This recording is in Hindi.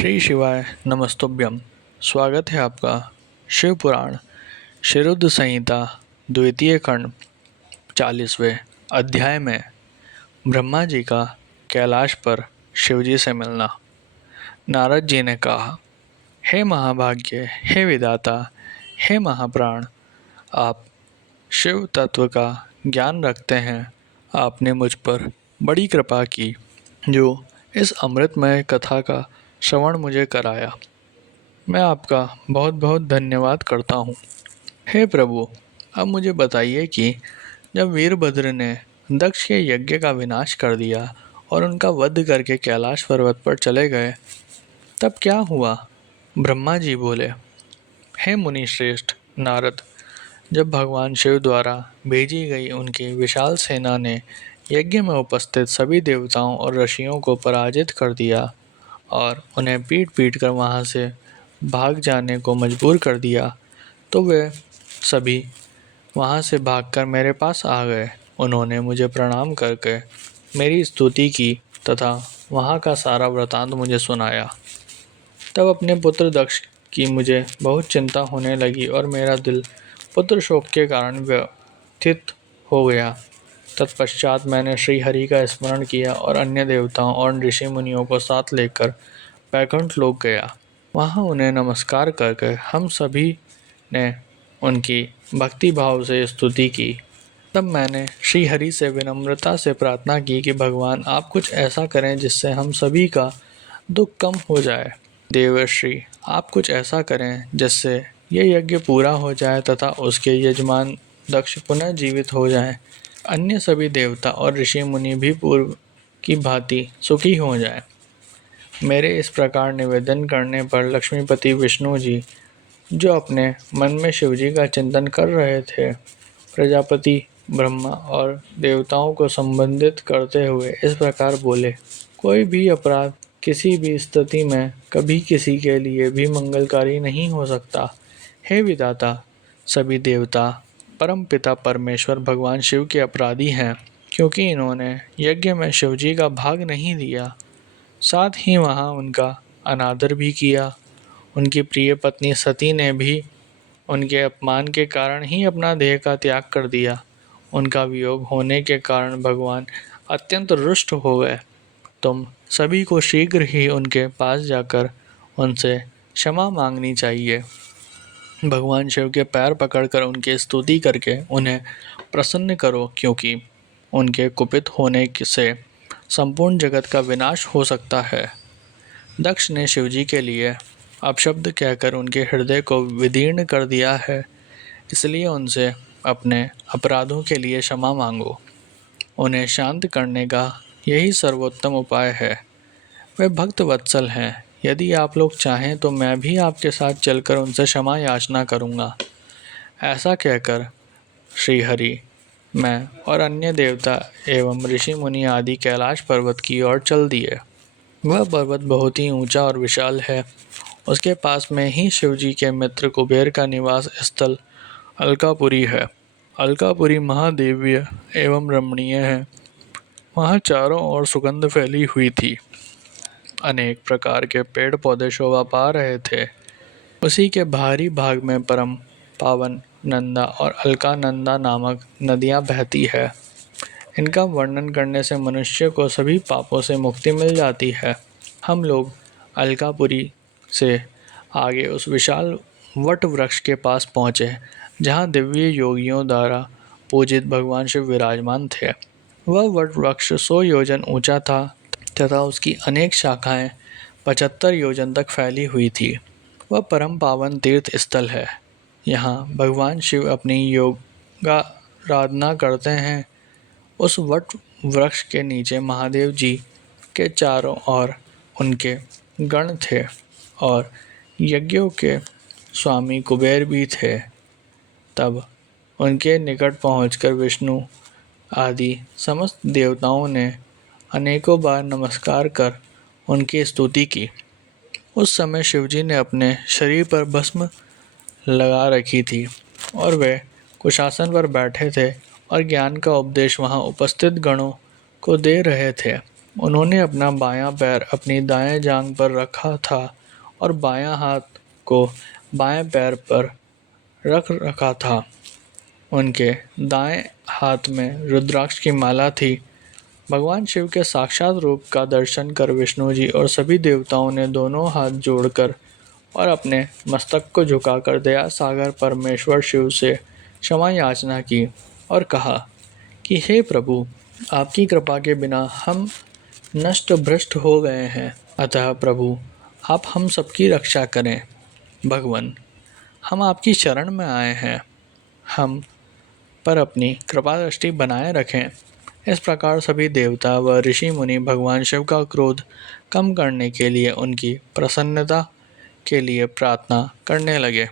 श्री शिवाय नमस्तुभ्यम। स्वागत है आपका शिव पुराण शिरुद्ध संहिता द्वितीय खंड 40वें अध्याय में ब्रह्मा जी का कैलाश पर शिवजी से मिलना। नारद जी ने कहा, हे महाभाग्य, हे विधाता, हे महाप्राण, आप शिव तत्व का ज्ञान रखते हैं। आपने मुझ पर बड़ी कृपा की जो इस अमृतमय कथा का श्रवण मुझे कराया। मैं आपका बहुत बहुत धन्यवाद करता हूँ। हे प्रभु, अब मुझे बताइए कि जब वीरभद्र ने दक्ष के यज्ञ का विनाश कर दिया और उनका वध करके कैलाश पर्वत पर चले गए, तब क्या हुआ? ब्रह्मा जी बोले, हे मुनि श्रेष्ठ नारद, जब भगवान शिव द्वारा भेजी गई उनकी विशाल सेना ने यज्ञ में उपस्थित सभी देवताओं और ऋषियों को पराजित कर दिया और उन्हें पीट पीट कर वहाँ से भाग जाने को मजबूर कर दिया, तो वे सभी वहाँ से भागकर मेरे पास आ गए। उन्होंने मुझे प्रणाम करके मेरी स्तुति की तथा वहाँ का सारा वृतांत मुझे सुनाया। तब अपने पुत्र दक्ष की मुझे बहुत चिंता होने लगी और मेरा दिल पुत्र शोक के कारण व्यथित हो गया। तत्पश्चात मैंने श्री हरि का स्मरण किया और अन्य देवताओं और ऋषि मुनियों को साथ लेकर बैकुंठ लोक गया। वहाँ उन्हें नमस्कार करके हम सभी ने उनकी भक्ति भाव से स्तुति की। तब मैंने श्री हरि से विनम्रता से प्रार्थना की कि भगवान, आप कुछ ऐसा करें जिससे हम सभी का दुख कम हो जाए। देवर्षि, आप कुछ ऐसा करें जिससे यह यज्ञ पूरा हो जाए तथा उसके यजमान दक्ष पुनः जीवित हो जाएं। अन्य सभी देवता और ऋषि मुनि भी पूर्व की भांति सुखी हो जाएं। मेरे इस प्रकार निवेदन करने पर लक्ष्मीपति विष्णु जी, जो अपने मन में शिवजी का चिंतन कर रहे थे, प्रजापति ब्रह्मा और देवताओं को संबंधित करते हुए इस प्रकार बोले, कोई भी अपराध किसी भी स्थिति में कभी किसी के लिए भी मंगलकारी नहीं हो सकता। हे विधाता, सभी देवता परम पिता परमेश्वर भगवान शिव के अपराधी हैं, क्योंकि इन्होंने यज्ञ में शिवजी का भाग नहीं दिया, साथ ही वहाँ उनका अनादर भी किया। उनकी प्रिय पत्नी सती ने भी उनके अपमान के कारण ही अपना देह का त्याग कर दिया। उनका वियोग होने के कारण भगवान अत्यंत रुष्ट हो गए। तुम सभी को शीघ्र ही उनके पास जाकर उनसे क्षमा मांगनी चाहिए। भगवान शिव के पैर पकड़कर उनकी स्तुति करके उन्हें प्रसन्न करो, क्योंकि उनके कुपित होने से संपूर्ण जगत का विनाश हो सकता है। दक्ष ने शिवजी के लिए अपशब्द कहकर उनके हृदय को विदीर्ण कर दिया है, इसलिए उनसे अपने अपराधों के लिए क्षमा मांगो। उन्हें शांत करने का यही सर्वोत्तम उपाय है। वे भक्त वत्सल हैं। यदि आप लोग चाहें तो मैं भी आपके साथ चलकर उनसे क्षमा याचना करूँगा। ऐसा कहकर श्री हरि, मैं और अन्य देवता एवं ऋषि मुनि आदि कैलाश पर्वत की ओर चल दिए। वह पर्वत बहुत ही ऊंचा और विशाल है। उसके पास में ही शिवजी के मित्र कुबेर का निवास स्थल अलकापुरी है। अलकापुरी महादेव्य एवं रमणीय है। वहाँ चारों ओर सुगंध फैली हुई थी। अनेक प्रकार के पेड़ पौधे शोभा पा रहे थे। उसी के बाहरी भाग में परम पावन नंदा और अलकानंदा नामक नदियाँ बहती है। इनका वर्णन करने से मनुष्य को सभी पापों से मुक्ति मिल जाती है। हम लोग अलकापुरी से आगे उस विशाल वट वृक्ष के पास पहुँचे, जहाँ दिव्य योगियों द्वारा पूजित भगवान शिव विराजमान थे। वह वट वृक्ष 100 योजन ऊंचा था तथा उसकी अनेक शाखाएं 75 योजन तक फैली हुई थी। वह परम पावन तीर्थ स्थल है। यहाँ भगवान शिव अपनी योगाराधना करते हैं। उस वट वृक्ष के नीचे महादेव जी के चारों ओर उनके गण थे और यज्ञों के स्वामी कुबेर भी थे। तब उनके निकट पहुंचकर विष्णु आदि समस्त देवताओं ने अनेकों बार नमस्कार कर उनकी स्तुति की। उस समय शिवजी ने अपने शरीर पर भस्म लगा रखी थी और वे कुशासन पर बैठे थे और ज्ञान का उपदेश वहां उपस्थित गणों को दे रहे थे। उन्होंने अपना बायां पैर अपनी दाएं जांघ पर रखा था और बायां हाथ को बाएं पैर पर रख रखा था। उनके दाएं हाथ में रुद्राक्ष की माला थी। भगवान शिव के साक्षात रूप का दर्शन कर विष्णु जी और सभी देवताओं ने दोनों हाथ जोड़कर और अपने मस्तक को झुकाकर दया सागर परमेश्वर शिव से क्षमा याचना की और कहा कि हे प्रभु, आपकी कृपा के बिना हम नष्ट भ्रष्ट हो गए हैं। अतः प्रभु, आप हम सबकी रक्षा करें। भगवान, हम आपकी शरण में आए हैं, हम पर अपनी कृपा दृष्टि बनाए रखें। इस प्रकार सभी देवता व ऋषि मुनि भगवान शिव का क्रोध कम करने के लिए उनकी प्रसन्नता के लिए प्रार्थना करने लगे।